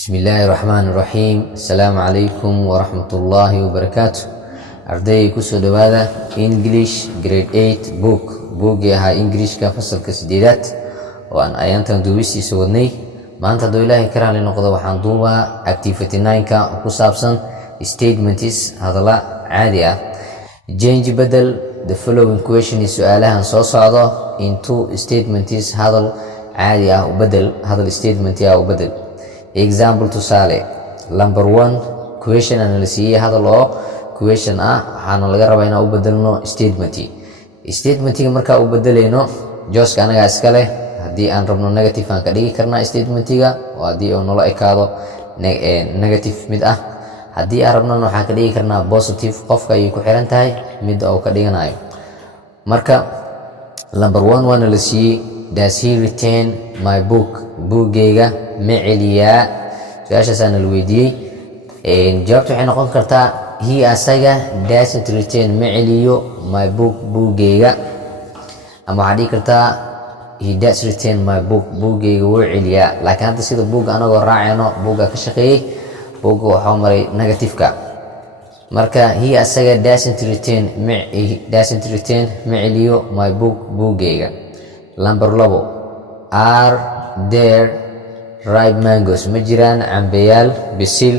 بسم الله الرحمن الرحيم. السلام عليكم ورحمة الله وبركاته. أردي كسو دوادا English Grade 8 book يها English كفصل كسديدات وأن أيانتان دويسي سودني ما أنت دو إلهي كرا لنقضى وحان دوبا Activity 9 كا كسابسن Statements هذا لا عادية change بدل the following question سؤالها سو صعدة into statements هذا عادية وبدل هذا الstatement يا وبدل. Example tusaale number 1 question analysis hada loo question waxaana laga rabaa inaan u bedelno statementiga marka u bedeleyno jooska anaga iska leh hadii aan rabno negative aan ka dhigi karnaa statementiga oo hadii uu nolo ekaado negative mid ah hadii aan rabno waxaan ka dhigi karnaa positive qofka ay ku xiran tahay mid uu ka dhiganayo. Marka number 1 waana la siiyay does he return my bookgayga ma celiyaa su'aashaasana la weydiiyey jawaabtu waxay noqon kartaa he asaga doesn't return ma celiyo my bookgayga ama waxaad dhihi kartaa he does return my bookgayga wuu celiyaa laakiin hadda sida buugga anagoo raacayno buugga ka shaqeeyey buugga waxaa maray negative-ka marka he asaga doesn't return ma celiyo my bookgayga. Number 2 are there ripe mangoes ma jiraan cambeyaal bisil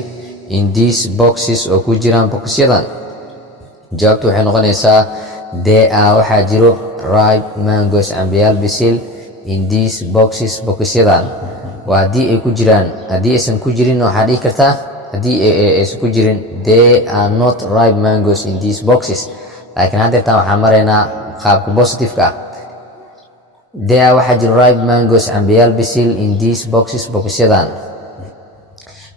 in these boxes oo ku jiraan boxyadan jawaabtu waxay noqonaysaa there are waxaa jiro ripe mangoes cambeyaal bisil in these boxyadan waa haddii ay ku jiraan haddii aysan ku jirin waxaa dhihi kartaa haddii aysan ku jirin there are not ripe mangoes in these boxes laakiin haddeertaan waxaan maraynaa qaabka positive-ka ah there waxaa jiro ripe mangoes cambeyaal bisil in these boxyadan.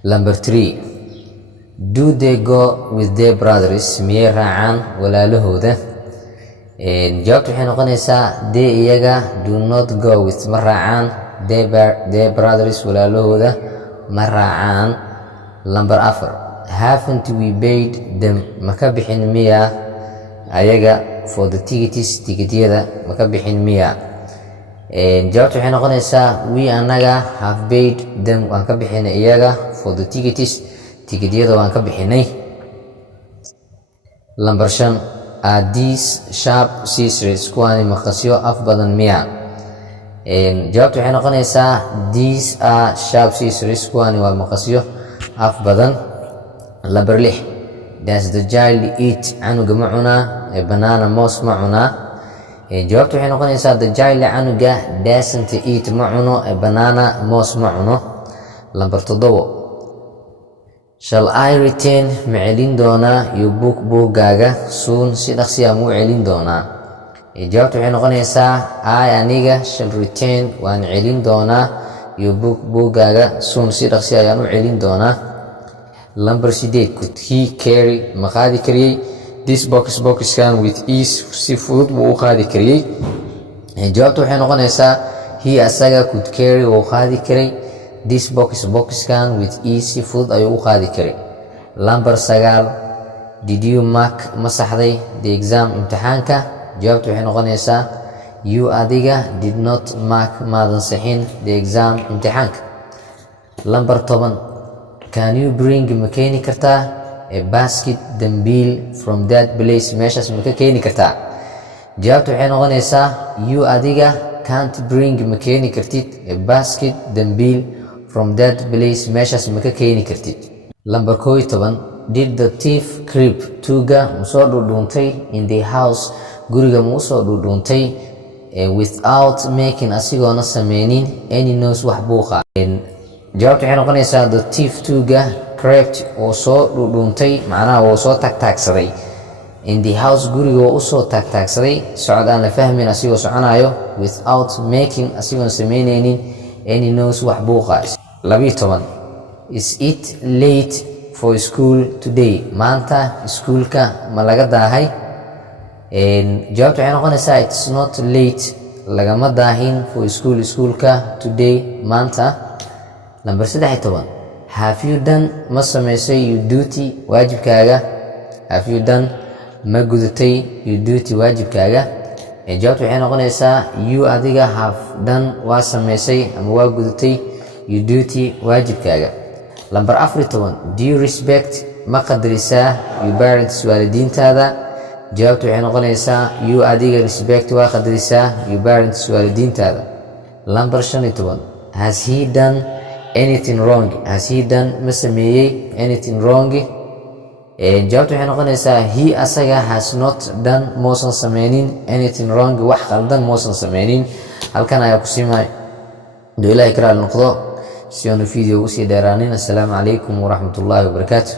Number 3 do they go with their brothers miyay raacaan walaalahooda jawaabtu waxay noqonaysaa they iyaga do not go with ma raacaan their brothers walaalahooda ma raacaan. Number 4 haven't we paid them maka bixin miya ayaga for the tickets-yada maka bixin miya jawaabtu waxay noqonaysaa we anaga have paid them waan ka bixinay iyaga for the tickets-yada waan ka bixinay. Number 5 are these sharp scissors kuwaani maqasyo af badan miya jawaabtu waxay noqonaysaa these are sharp scissors kuwaani waa maqasyo af badan. Number 6 does the child eat canuga ma cunaa banana moos ma cunaa jawaabtu waxay noqonaysaa the child canuga doesn't eat ma cuno banana moos ma cuno. Number 7 shall I return ma celin doonaa your buuggaaga soon si dhaqsi ah ma u celin doonaa jawaabtu waxay noqonaysaa I aniga shall return waan celin doonaa your buuggaaga soon si dhaqsi ayaan u celin doonaa. Number 8 could he carry ma qaadi kariyey this boxkan with ease si fudud buu u qaadi kariyey jawaabtu waxay noqonaysaa he asaga could carry wuu qaadi karay this boxkan with ease si fudud ayuu u qaadi karay. Number 9 did you mark ma saxday the exam imtixaanka jawaabtu waxay noqonaysaa you adiga did not mark maadan saxin the exam imtixaanka. Number 10 can you bring ma keeni kartaa a basket dambiil from that place meeshaas ma ka keeni kartaa jawaabtu waxay noqonaysaa you adiga can't bring ma keeni kartid a basket dambiil from that place meeshaas ma ka keeni kartid. Number 11 did the thief creep tuuga musoo dhudhuuntay in the house guriga musoo dhudhuuntay without making asigoona sameynin any noise wax buuqa jawaabtu waxay noqonaysaa the thief tuuga crept oo soo dhudhuuntay macnaha oo soo taagtaagsaday in the house guriga oo usoo taagtaagsaday socod aan la fahmin asigoo soconayo without making asigoon sameyneynin any noise wax buuqa. 12 is it late for school today maanta iskuulka ma laga daahay jawaabtu waxay noqonaysaa it's not late lagama daahin for iskuulka today maanta. Number 13 have you done ma samaysay your duty waajibkaaga have you done ma gudatay your duty waajibkaaga jawaabtu waxay noqonaysaa you adiga have done waa samaysay ama waa gudatay your duty waajibkaaga. lambar 14 do you respect ma qadarisaa your parents waalidiintaada jawaabtu waxay noqonaysaa you adiga respect waa qadarisaa your parents waalidiintaada lambar 15 has he done anything wrong has he done ma sameeyey anything wrong jawaabtu waxay noqonaysaa he asaga has not done moosan sameynin anything wrong wax qaldan moosan sameynin halkan ayaa ku siimay doo ilaahay karaal noqdo si aanu video ugu sii dheeraanin. Assalaamu calaykum waraxmatullaahi wabarakaatuh.